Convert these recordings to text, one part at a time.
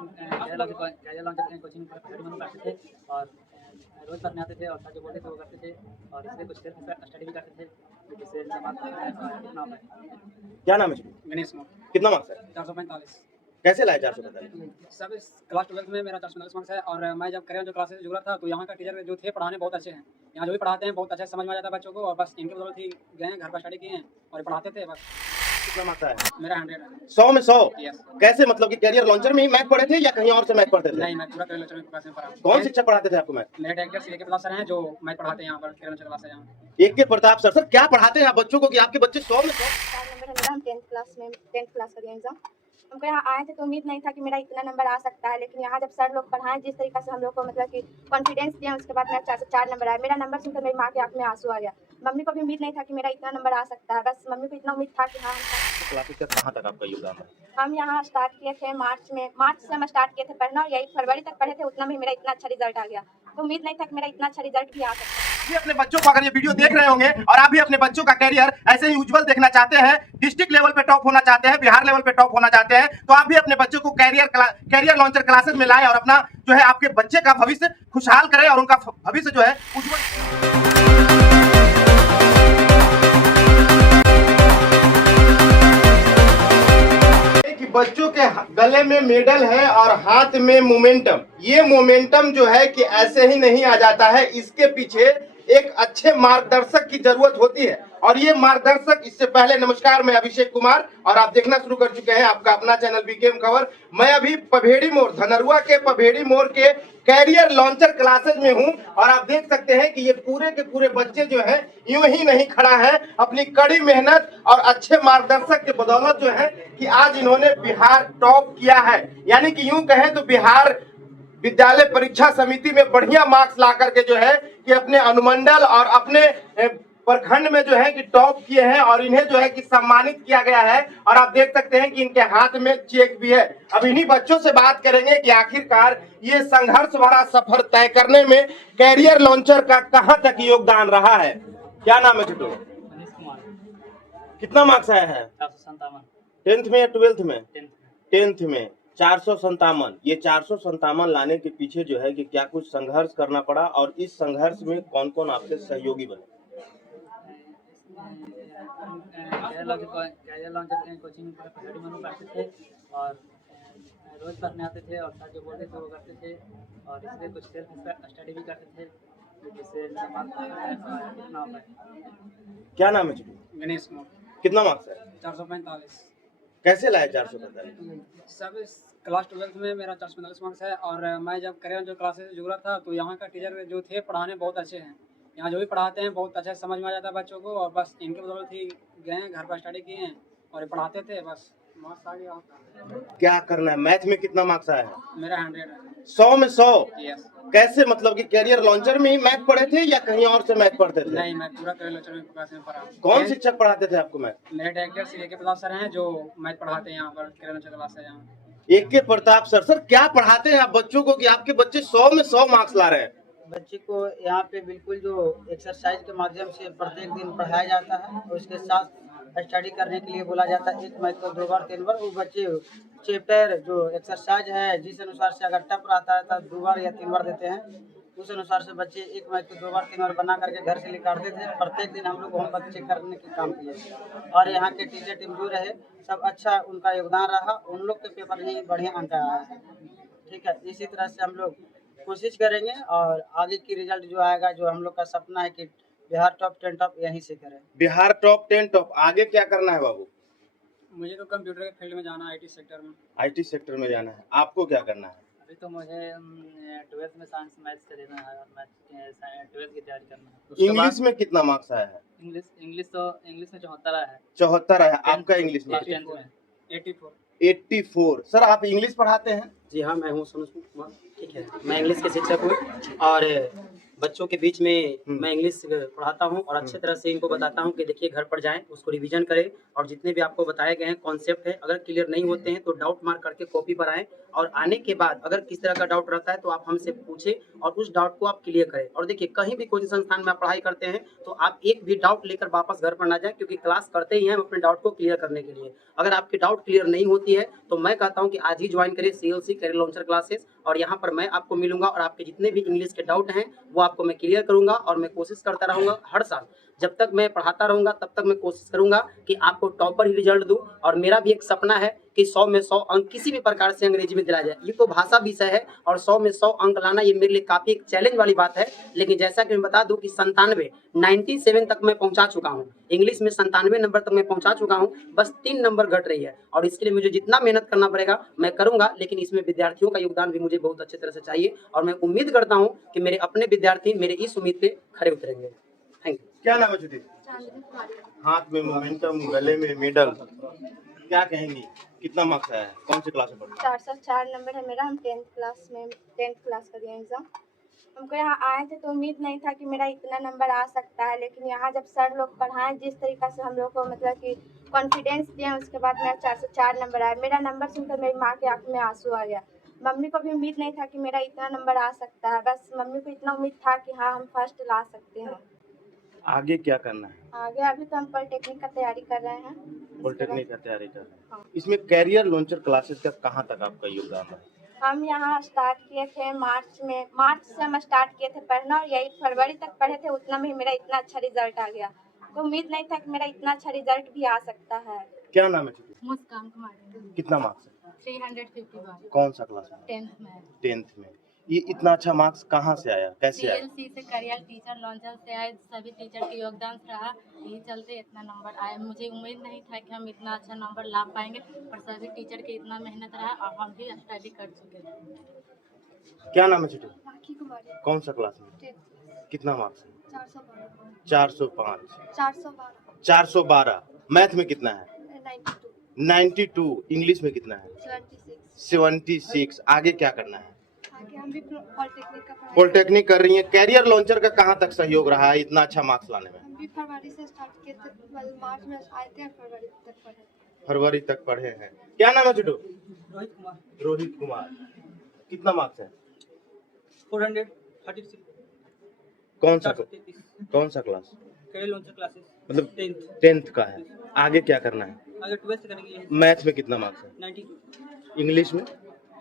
Career launcher की coaching करते थे और रोज़ पढ़ने आते थे और सर जो बोलते थे वो करते थे और इसलिए कुछ देर स्टडी भी करते थे जिससे दिमाग इतना होता है। क्या नाम है जी? गणेश कुमार। कितना मार्क्स है? 445। कैसे लाए 445? सब इस क्लास 12 में मेरा 445 मार्क्स है और मैं जब करें जो क्लासेस जुड़ा था तो यहाँ का टीचर जो थे पढ़ाने बहुत अच्छे हैं। यहाँ जो भी पढ़ाते हैं बहुत अच्छा समझ में आ जाता है बच्चों को और बस इनकी बदौलत ही गए हैं, घर पर स्टडी किए हैं और पढ़ाते थे बस। कितना मार्क्स आया है? मेरा 100 है। 100 में 100? यस। कैसे मतलब कि कैरियर लॉन्चर में ही मैथ पढ़े थे या कहीं और से मैथ पढ़ते थे? नहीं, मैं पूरा कैरियर लॉन्चर क्लास में पढ़ा। कौन शिक्षक पढ़ाते थे आपको मैथ? मेरे डायरेक्टर सीए के प्रताप सर हैं जो मैथ पढ़ाते हैं यहाँ पर कैरियर लॉन्चर क्लास है यहाँ। एक के प्रताप सर। सर क्या पढ़ाते हैं आप बच्चों को कि आपके बच्चे 100 में 100? 4 नंबर है मेरा। हम 10th क्लास का दिया एग्जाम। हमको यहाँ आए थे तो उम्मीद नहीं था कि मेरा इतना नंबर आ सकता है, लेकिन यहाँ जब सर लोग पढ़ाएं जिस तरीके से हम लोग को मतलब कि कॉन्फिडेंस दिया, उसके बाद मेरा 4 से 4 नंबर आया। मेरा नंबर सुनकर मेरी माँ की आँख में आंसू आ गया। मम्मी को भी उम्मीद नहीं था कि मेरा इतना नंबर आ सकता है, बस मम्मी को इतना उम्मीद था कि हाँ क्लासेस का कहाँ तक आपका योगदान है? हम यहाँ स्टार्ट किए थे मार्च से हम स्टार्ट किए थे पढ़ना और यही फरवरी तक पढ़े थे, उतना में मेरा इतना अच्छा रिजल्ट आ गया। तो उम्मीद नहीं था कि मेरा इतना अच्छा रिजल्ट भी आ सकता है। भी अपने बच्चों को अगर ये वीडियो देख रहे होंगे और आप भी अपने बच्चों का कैरियर ऐसे ही उज्जवल देखना चाहते हैं, डिस्ट्रिक्ट लेवल पे टॉप होना चाहते हैं, बिहार लेवल पे टॉप होना चाहते हैं, तो आप भी अपने बच्चों को कैरियर लॉन्चर क्लासेस में लाएं और अपना जो है आपके बच्चे का भविष्य खुशहाल करें और उनका भविष्य जो है उज्जवल। बच्चों के गले में मेडल है और हाथ में मोमेंटम। ये मोमेंटम जो है कि ऐसे ही नहीं आ जाता है, इसके पीछे एक अच्छे मार्गदर्शक की जरूरत होती है और ये मार्गदर्शक इससे पहले नमस्कार, मैं अभिषेक कुमार और आप देखना शुरू कर चुके हैं आपका अपना चैनल बीकेएम खबर। मैं अभी पभेड़ी मोड़ धनरुआ के पभेड़ी मोड़ के कैरियर लॉन्चर क्लासेस में हूं और आप देख सकते हैं कि ये पूरे के पूरे बच्चे जो हैं यूं ही नहीं खड़ा है, अपनी कड़ी मेहनत और अच्छे मार्गदर्शक के बदौलत जो है कि आज इन्होंने बिहार टॉप किया है। यानी कि यूं कहें तो बिहार विद्यालय परीक्षा समिति में बढ़िया मार्क्स ला करके जो है कि अपने अनुमंडल और अपने प्रखंड में जो है कि टॉप किए हैं और इन्हें जो है कि सम्मानित किया गया है और आप देख सकते हैं कि इनके हाथ में चेक भी है। अब इन्हीं बच्चों से बात करेंगे कि आखिरकार ये संघर्ष भरा सफर तय करने में कैरियर लॉन्चर का कहां तक योगदान रहा है। क्या नाम है छोटू? गणेश कुमार। कितना मार्क्स आया है? 457। 10th में या 12th में? 10th 10th में 457। ये 457 लाने के पीछे जो है कि क्या कुछ संघर्ष करना पड़ा और इस संघर्ष में कौन कौन आपके सहयोगी बने? कैरियर लॉन्चर की कोचिंग करते थे और रोज़ पढ़ने आते थे और सर जो बोलते थे वो करते थे और इसलिए कुछ देर स्टडी भी करते थे जिससे दिमाग इतना होता है। क्या नाम है जी? गणेश कुमार। कितना मार्क्स है? 445। कैसे लाए 445? सब इस क्लास 12 में मेरा 445 मार्क्स है और मैं जब कैरियर जो क्लासेस जुड़ा था तो यहाँ का टीचर जो थे पढ़ाने बहुत अच्छे हैं। यहाँ जो भी पढ़ाते हैं बहुत अच्छा समझ में आ जाता है बच्चों को और बस इनकी बदौलत ही गए हैं, घर पर स्टडी किए हैं और पढ़ाते थे बस मार्क्स आ गया। क्या करना है? मैथ में कितना मार्क्स आया है? मेरा 100 है। 100 में 100? यस। कैसे मतलब कि कैरियर लॉन्चर में ही मैथ पढ़े थे या कहीं और से मैथ पढ़ते थे? नहीं, मैं पूरा कैरियर लॉन्चर में क्लास में पढ़ा। कौन शिक्षक पढ़ाते थे आपको मैथ? मेरे डायरेक्टर सीए के प्रताप सर हैं जो मैथ पढ़ाते हैं यहाँ पर कैरियर लॉन्चर क्लास है यहाँ। एक के प्रताप सर। सर क्या पढ़ाते हैं आप बच्चों को कि आपके बच्चे 100 में 100 मार्क्स ला रहे हैं? बच्चे को यहाँ पे बिल्कुल जो एक्सरसाइज के माध्यम से प्रत्येक दिन पढ़ाया जाता है और उसके साथ स्टडी करने के लिए बोला जाता है। एक मैथ को 2 बार 3 बार वो बच्चे चैप्टर जो एक्सरसाइज है जिस अनुसार से अगर टफ रहता है तो 2 बार या 3 बार देते हैं, उस अनुसार से बच्चे एक मैथ को 2 बार 3 बार बना करके घर से निकालते थे। प्रत्येक दिन हम लोग होम बच्चे करने के काम किए और यहाँ के टीचर टीम जो रहे सब अच्छा उनका योगदान रहा, उन लोग के पेपर में बढ़िया अंक आया है। ठीक है, इसी तरह से हम लोग कोशिश करेंगे और आगे की रिजल्ट जो आएगा, जो हम लोग का सपना है कि बिहार टॉप 10 टॉप यहीं से करें। Bihar top 10 top. आगे क्या करना है बाबू? मुझे तो कंप्यूटर के फील्ड में जाना है, IT सेक्टर में। IT सेक्टर में जाना है। आपको क्या करना है? अभी तो मुझे 12th में साइंस मैथ्स से लेना है और मैथ्स 12th की तैयारी करना है। इंग्लिश में कितना मार्क्स आया है? इंग्लिश में 74 आया है। 74 आया। आपका इंग्लिश में? 84। सर आप इंग्लिश पढ़ाते हैं? जी हाँ, मैं हूँ सोनू कुमार। ठीक है, मैं इंग्लिश के शिक्षक हूँ और बच्चों के बीच में हम्म। मैं इंग्लिश पढ़ाता हूँ और अच्छे तरह से इनको बताता हूँ कि देखिए घर पर जाएं, उसको रिवीजन करें और जितने भी आपको बताए गए हैं कॉन्सेप्ट है, अगर क्लियर नहीं होते हैं तो डाउट मार्क करके कॉपी पर आएँ और आने के बाद अगर किस तरह का डाउट रहता है तो आप हमसे पूछें और उस डाउट को आप क्लियर करें। और देखिए कहीं भी कोचिंग संस्थान में आप पढ़ाई करते हैं तो आप एक भी डाउट लेकर वापस घर पर ना जाएं, क्योंकि क्लास करते ही हैं हम अपने डाउट को क्लियर करने के लिए। अगर आपकी डाउट क्लियर नहीं होती है तो मैं कहता हूँ कि आज ही ज्वाइन करिए CLC कैरियर लॉन्चर क्लासेस, और यहाँ पर मैं आपको मिलूंगा और आपके जितने भी इंग्लिश के डाउट हैं वो आपको मैं क्लियर करूंगा। और मैं कोशिश करता रहूंगा हर साल, जब तक मैं पढ़ाता रहूंगा तब तक मैं कोशिश करूंगा कि आपको टॉपर ही रिजल्ट दूं। और मेरा भी एक सपना है कि 100 में 100 अंक किसी भी प्रकार से अंग्रेजी में दिलाया जाए। ये तो भाषा विषय है और 100 में 100 अंक लाना ये मेरे लिए काफी एक चैलेंज वाली बात है। लेकिन जैसा कि मैं बता दूं कि 97 तक मैं पहुंचा चुका हूं, इंग्लिश में 97 नंबर तक मैं पहुंचा चुका हूं, बस 3 नंबर घट रही है। और इसके लिए मुझे जितना मेहनत करना पड़ेगा मैं करूंगा, लेकिन इसमें विद्यार्थियों का योगदान भी मुझे बहुत अच्छे तरह से चाहिए। और मैं उम्मीद करता हूं कि मेरे अपने विद्यार्थी मेरे इस उम्मीद पे खरे उतरेंगे। Thank you. क्या नाम है छोटी? चांदनी कुमारी। हाथ में मोमेंटम, गले में मेडल, क्या कहेंगी? कितना मार्क्स आया है? कौन सी क्लास में पढ़ते हैं? 404 नंबर है मेरा। हम 10th क्लास का दिए एग्ज़ाम। हमको यहाँ आए थे तो उम्मीद नहीं था कि मेरा इतना नंबर आ सकता है, लेकिन यहाँ जब सर लोग पढ़ाएं जिस तरीक़े से हम लोग को मतलब कि कॉन्फिडेंस दिए, उसके बाद मेरा 404 नंबर आया। मेरा नंबर सुनकर मेरी माँ की आँख में आंसू आ गया। मम्मी को भी उम्मीद नहीं था कि मेरा इतना नंबर आ सकता है, बस मम्मी को इतना उम्मीद था कि हाँ हम फर्स्ट ला सकते हैं। आगे क्या करना है? आगे अभी तो हम पॉलिटेक्निक का तैयारी कर रहे हैं। पॉलिटेक्निक का तैयारी कर रहे हैं। हाँ। इसमें कैरियर लॉन्चर क्लासेस का कहाँ तक आपका योगदान है? हम यहाँ स्टार्ट किए थे मार्च से हम स्टार्ट किए थे पढ़ना, और यही फरवरी तक पढ़े थे। उतना में ही मेरा इतना अच्छा रिजल्ट आ गया, तो उम्मीद नहीं था कि मेरा इतना अच्छा रिजल्ट भी आ सकता है। क्या नाम है छोटी? मुस्कान कुमारी। कितना मार्क्स है? 351। कौन सा क्लास में? 10th में। 10th में। ये इतना अच्छा मार्क्स कहाँ से आया, कैसे आया? CLC से करियर टीचर लॉन्चर से आए, सभी टीचर के योगदान से रहा, यही चलते इतना नंबर आया। मुझे उम्मीद नहीं था कि हम इतना अच्छा नंबर ला पाएंगे, पर सभी टीचर के इतना मेहनत रहा और हम भी स्टडी कर चुके थे। क्या नाम है छोटी? राखी कुमारी। कौन सा क्लास में? 10th। कितना मार्क्स है? 412। 405। 412। 412। मैथ में कितना है? 92। 92। इंग्लिश में कितना है? 76। 76। आगे क्या करना है? आगे हम भी पॉलिटेक्निक का पढ़ाई। पॉलिटेक्निक कर रही है। कैरियर लॉन्चर का कहाँ तक सहयोग रहा है इतना अच्छा मार्क्स लाने में? हम भी फरवरी से स्टार्ट किए थे, मार्च में आए थे, फरवरी तक पढ़े। फरवरी तक पढ़े हैं। क्या नाम है छोटू? रोहित कुमार। रोहित कुमार। कितना मार्क्स है? 436। कौन सा 433। कौन सा क्लास? कैरियर लॉन्चर क्लासेस मतलब 10th। 10th का है। आगे क्या करना है? आगे 12th करेंगे यहीं से। मैथ में कितना मार्क्स है? 92। इंग्लिश में?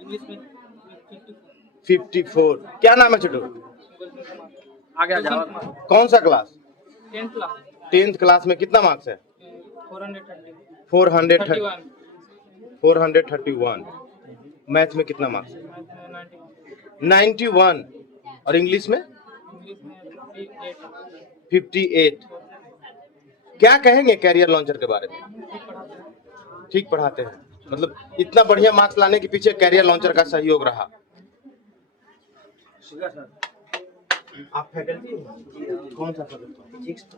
इंग्लिश में 54। 54। क्या नाम है छोटू? आगे आ जाओ। कौन सा class? 10th class. 10th class में कितना मार्क्स है? 430। 431। 431। मैथ में कितना मार्क्स है? 91। और इंग्लिश में? इंग्लिश में 58। 58। क्या कहेंगे कैरियर लॉन्चर के बारे में? ठीक पढ़ाते हैं। मतलब इतना बढ़िया मार्क्स लाने के पीछे कैरियर लॉन्चर का सहयोग रहा। आप फैकल्टी कौन सा सब्जेक्ट?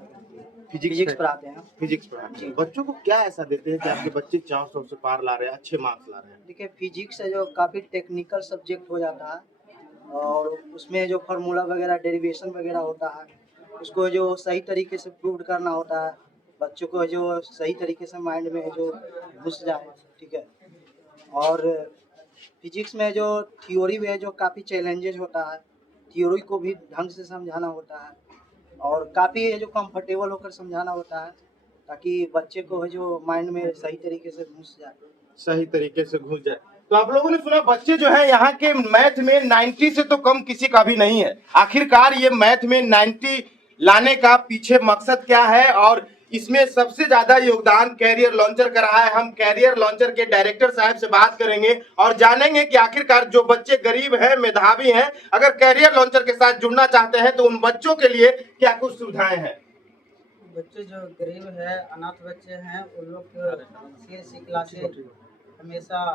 फिजिक्स पढ़ाते हैं। फिजिक्स पढ़ाते हैं। बच्चों को क्या ऐसा देते हैं कि आपके बच्चे 400 से पार ला रहे हैं, अच्छे मार्क्स ला रहे हैं? देखिए फिजिक्स है जो काफ़ी टेक्निकल सब्जेक्ट हो जाता है, और उसमें जो फार्मूला वगैरह डेरिवेशन वगैरह होता है उसको जो सही तरीके से प्रूव करना होता है, बच्चों को जो सही तरीके से माइंड में जो घुस जाए, ठीक है। और फिजिक्स में जो थ्योरी में जो काफ़ी चैलेंजेस होता है, थ्योरी को भी ढंग से समझाना होता है और काफ़ी जो कंफर्टेबल होकर समझाना होता है, ताकि बच्चे को जो माइंड में सही तरीके से घुस जाए। सही तरीके से घुस जाए। तो आप लोगों ने सुना बच्चे जो है यहाँ के मैथ में 90 से तो कम किसी का भी नहीं है। आखिरकार ये मैथ में 90 लाने का पीछे मकसद क्या है और इसमें सबसे ज्यादा योगदान कैरियर लॉन्चर का रहा है। हम कैरियर लॉन्चर के डायरेक्टर साहब से बात करेंगे और जानेंगे कि आखिरकार जो बच्चे गरीब हैं, मेधावी हैं, अगर कैरियर लॉन्चर के साथ जुड़ना चाहते हैं तो उन बच्चों के लिए क्या कुछ सुविधाएं हैं। बच्चे जो गरीब है, अनाथ बच्चे हैं, उन लोग CLC क्लासेस हमेशा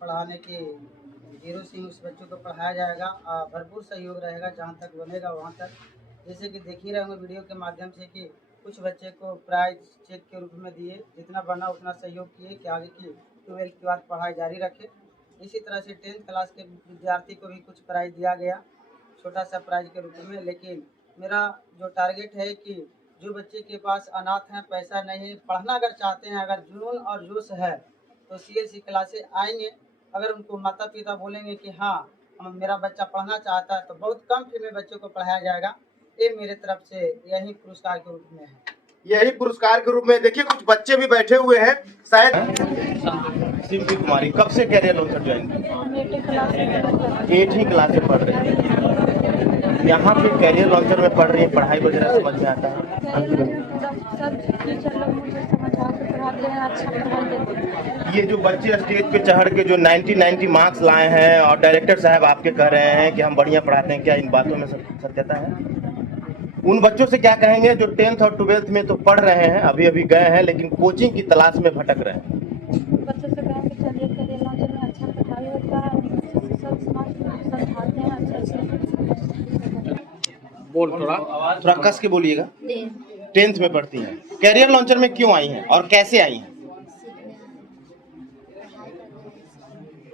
पढ़ाने की जीरो से उस बच्चों को पढ़ाया जाएगा। भरपूर सहयोग रहेगा, जहाँ तक बनेगा वहाँ तक। जैसे कि देख ही रहे होंगे वीडियो के माध्यम से कि कुछ बच्चे को प्राइज चेक के रूप में दिए, जितना बना उतना सहयोग किए कि आगे की 12th के बाद पढ़ाई जारी रखे। इसी तरह से 10th क्लास के विद्यार्थी को भी कुछ प्राइज दिया गया छोटा सा प्राइज के रूप में। लेकिन मेरा जो टारगेट है कि जो बच्चे के पास अनाथ हैं, पैसा नहीं, पढ़ना अगर चाहते हैं, अगर जुनून और जोश है तो CSE क्लासे आएंगे। अगर उनको माता पिता बोलेंगे कि हाँ मेरा बच्चा पढ़ना चाहता है तो बहुत कम फी में बच्चों को पढ़ाया जाएगा। ये मेरे तरफ से यही पुरस्कार के रूप में है। यही पुरस्कार के रूप में देखिए कुछ बच्चे भी बैठे हुए हैं। शायद सिंपी कुमारी कब से कैरियर लॉन्चर ज्वाइन किया? 8वीं क्लास से पढ़ रहे हैं। यहाँ पे कैरियर लॉन्चर में पढ़ रही है, पढ़ाई वगैरह समझ में आता है? ये जो बच्चे स्टेज पे चढ़ के जो 90 मार्क्स लाए हैं और डायरेक्टर साहब आपके कह रहे हैं कि हम बढ़िया पढ़ाते हैं, क्या इन बातों में सत्यता है? उन बच्चों से क्या कहेंगे जो 10th और 12th में तो पढ़ रहे हैं, अभी अभी गए हैं लेकिन कोचिंग की तलाश में भटक रहे हैं? बच्चों से कहें कि चलिए कैरियर लॉन्चर में अच्छा पढ़ाई होता है, सब समाज में समझाते हैं अच्छे से। बोल थोड़ा कस के बोलिएगा। 10th में पढ़ती हैं, कैरियर लॉन्चर में क्यों आई हैं और कैसे आई हैं?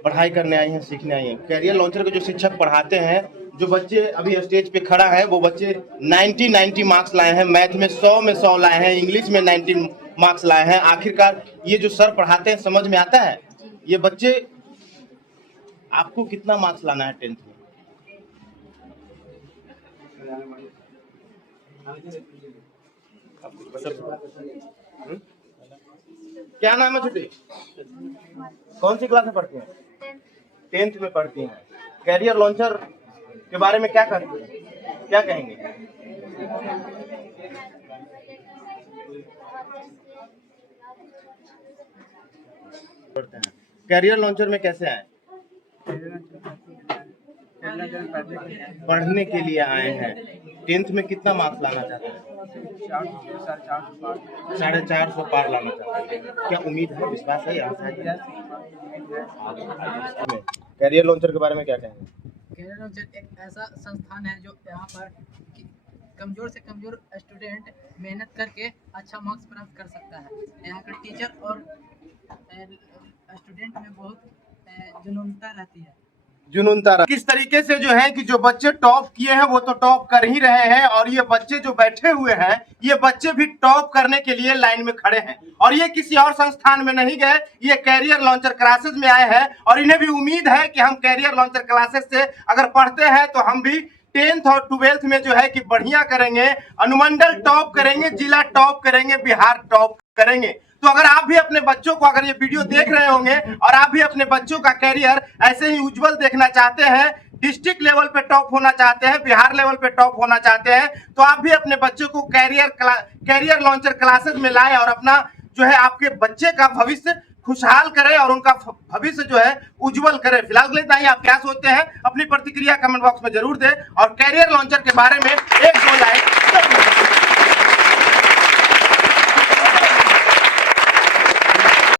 पढ़ाई करने आई हैं, सीखने आई हैं। कैरियर लॉन्चर के जो शिक्षक पढ़ाते हैं, जो बच्चे अभी स्टेज पे खड़ा है वो बच्चे 90 मार्क्स लाए हैं, मैथ में 100 में 100 लाए हैं, इंग्लिश में 90 मार्क्स लाए हैं। आखिरकार ये जो सर पढ़ाते हैं समझ में आता है? ये बच्चे, आपको कितना मार्क्स लाना है 10th में? क्या नाम है छोटी? कौन सी क्लास में पढ़ती हैं? 10th में पढ़ती हैं। कैरियर लॉन्चर के बारे में क्या कहेंगे? कैरियर लॉन्चर में कैसे आए? पढ़ने के लिए आए हैं। 10th में कितना मार्क्स लाना चाहते हैं? 450 पार लाना चाहते हैं। क्या उम्मीद है, विश्वास है यहाँ से? कैरियर लॉन्चर के बारे में क्या कहेंगे? कैरियर लॉन्चर एक ऐसा संस्थान है जो यहाँ पर कमज़ोर से कमज़ोर स्टूडेंट मेहनत करके अच्छा मार्क्स प्राप्त कर सकता है। यहाँ का टीचर और स्टूडेंट में बहुत जुनूनता रहती है। किस तरीके से जो है कि जो बच्चे टॉप किए हैं वो तो टॉप कर ही रहे हैं, और ये बच्चे जो बैठे हुए हैं ये बच्चे भी टॉप करने के लिए लाइन में खड़े हैं, और ये किसी और संस्थान में नहीं गए, ये कैरियर लॉन्चर क्लासेस में आए हैं। और इन्हें भी उम्मीद है कि हम कैरियर लॉन्चर क्लासेस से अगर पढ़ते हैं तो हम भी 10th और 12th में जो है कि बढ़िया करेंगे, अनुमंडल टॉप करेंगे, जिला टॉप करेंगे, बिहार टॉप करेंगे। तो अगर आप भी अपने बच्चों को, अगर ये वीडियो देख रहे होंगे और आप भी अपने बच्चों का कैरियर ऐसे ही उज्जवल देखना चाहते हैं, डिस्ट्रिक्ट लेवल पे टॉप होना चाहते हैं, बिहार लेवल पे टॉप होना चाहते हैं, तो आप भी अपने बच्चों को कैरियर लॉन्चर क्लासेस में लाएं और अपना जो है आपके बच्चे का भविष्य खुशहाल करें और उनका भविष्य जो है उज्जवल करें। फिलहाल इतना ही। आप क्या सोचते हैं अपनी प्रतिक्रिया कमेंट बॉक्स में जरूर दें, और कैरियर लॉन्चर के बारे में 1-2 लाइन